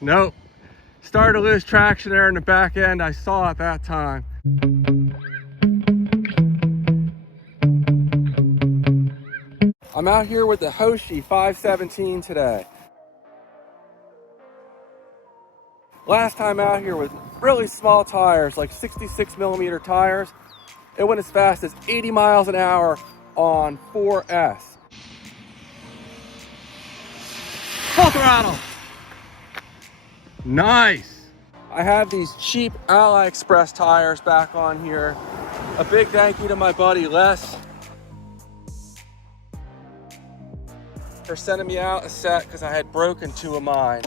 Nope. Started to lose traction there in the back end. I saw at that time. I'm out here with the Hoshi 517 today. Last time out here with really small tires, like 66 millimeter tires. It went as fast as 80 miles an hour on 4S. Full throttle. Nice. I have these cheap Ally Express tires back on here. A big thank you to my buddy Les for sending me out a set because I had broken two of mine.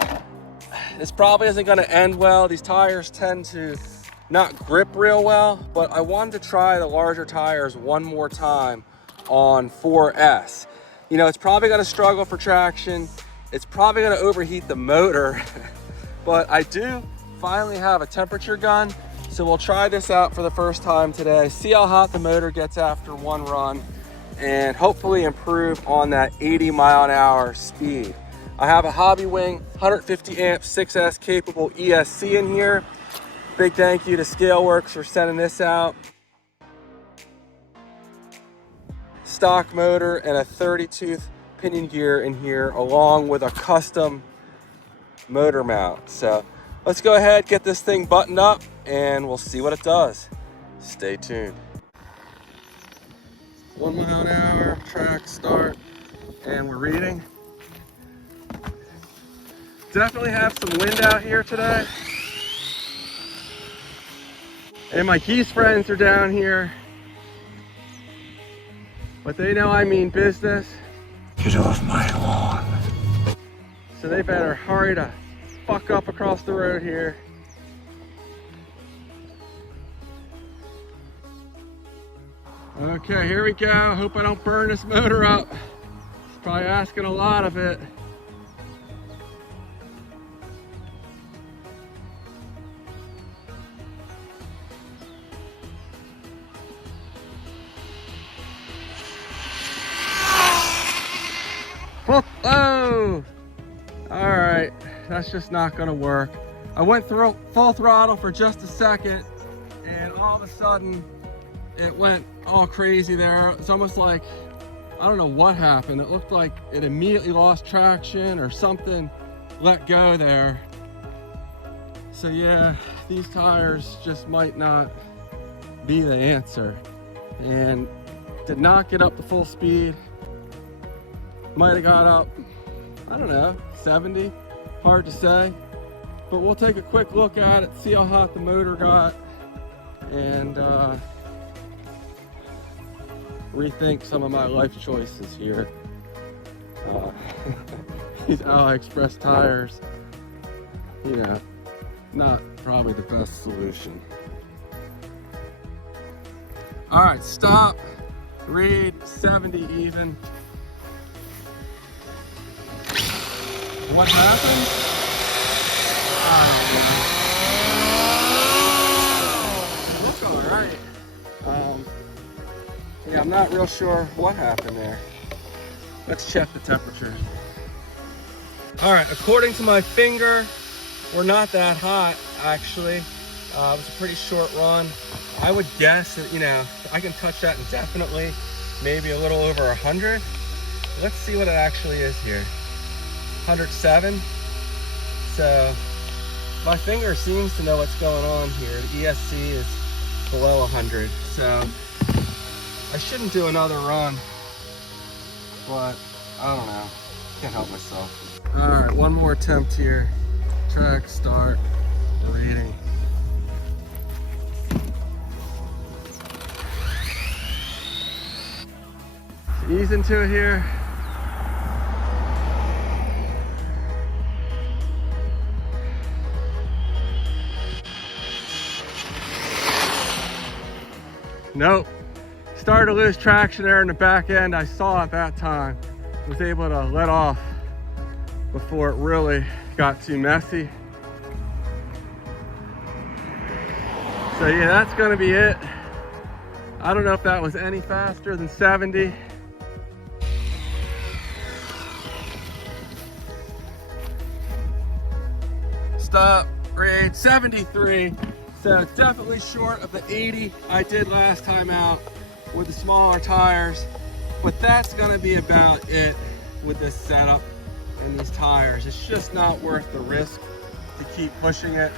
This probably isn't going to end well. These tires tend to not grip real well, but I wanted to try the larger tires one more time on 4S. You know, it's probably going to struggle for traction. It's probably going to overheat the motor, but I do finally have a temperature gun. So we'll try this out for the first time today, see how hot the motor gets after one run, and hopefully improve on that 80 mile an hour speed. I have a Hobby Wing 150 amp 6S capable ESC in here. Big thank you to Scaleworks for sending this out. Stock motor and a 30-tooth pinion gear in here, along with a custom motor mount. So let's go ahead, get this thing buttoned up, and we'll see what it does. Stay tuned. 1 mile an hour, track start, and we're reading. Definitely have some wind out here today. And my geese friends are down here, but they know I mean business. Get off my lawn. So they better hurry to fuck up across the road here. Okay, here we go. Hope I don't burn this motor up. It's probably asking a lot of it. Oh! All right, that's just not gonna work. I went through full throttle for just a second, and all of a sudden, it went all crazy there. It's almost like, I don't know what happened. It looked like it immediately lost traction or something let go there. So yeah, these tires just might not be the answer. And did not get up to full speed. Might have got up, I don't know, 70, hard to say. But we'll take a quick look at it, see how hot the motor got, and rethink some of my life choices here. These Ally Express tires, you know, not probably the best solution. All right, stop, read, 70 even. What happened? Look all right. Yeah, I'm not real sure what happened there. Let's check the temperature. All right, according to my finger, we're not that hot, actually. It was a pretty short run. I would guess that, you know, I can touch that indefinitely, maybe a little over 100. Let's see what it actually is here. 107. So my finger seems to know what's going on here. The ESC is below 100, so I shouldn't do another run, but I don't know, can't help myself. All right, one more attempt here. Track start, reading. Ease into it here. Nope. Started to lose traction there in the back end. I saw at that time. Was able to let off before it really got too messy. So yeah, that's gonna be it. I don't know if that was any faster than 70. stop grade 73. So definitely short of the 80 I did last time out with the smaller tires. But that's gonna be about it with this setup and these tires. It's just not worth the risk to keep pushing it.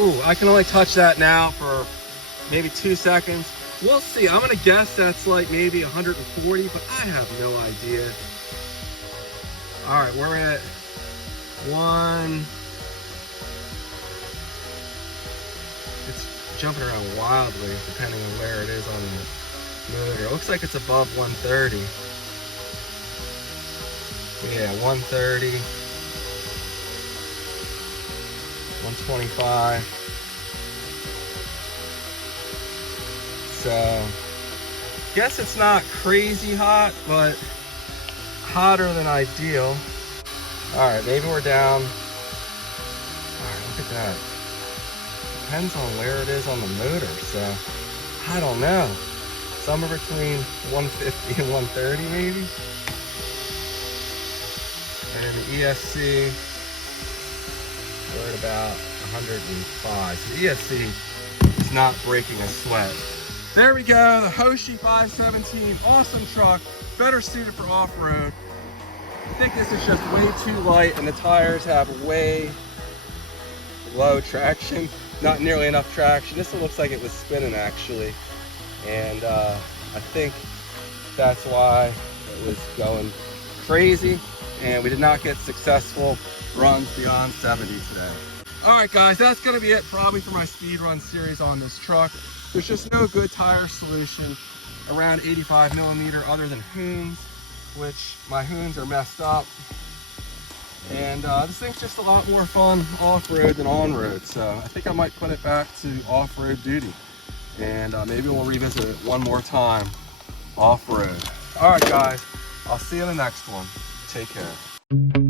Ooh, I can only touch that now for maybe 2 seconds. We'll see. I'm gonna guess that's like maybe 140, but I have no idea. All right, we're at one. It's jumping around wildly depending on where it is on the motor. It looks like it's above 130. Yeah, 130. 125. So, guess it's not crazy hot, but hotter than ideal. All right, maybe we're down. All right, look at that. Depends on where it is on the motor, so I don't know. Somewhere between 150 and 130 maybe. And the ESC, we're at about 105. So the ESC is not breaking a sweat. There we go, the Hoshi 517, awesome truck, better suited for off-road. I think this is just way too light and the tires have way low traction, not nearly enough traction. This one looks like it was spinning actually, and I think that's why it was going crazy, and we did not get successful runs beyond 70 today. All right guys, that's gonna be it probably for my speed run series on this truck. There's just no good tire solution around 85 millimeter other than Hoons, which my Hoons are messed up. And this thing's just a lot more fun off-road than on-road. So I think I might put it back to off-road duty. And maybe we'll revisit it one more time off-road. All right guys, I'll see you in the next one. Take care.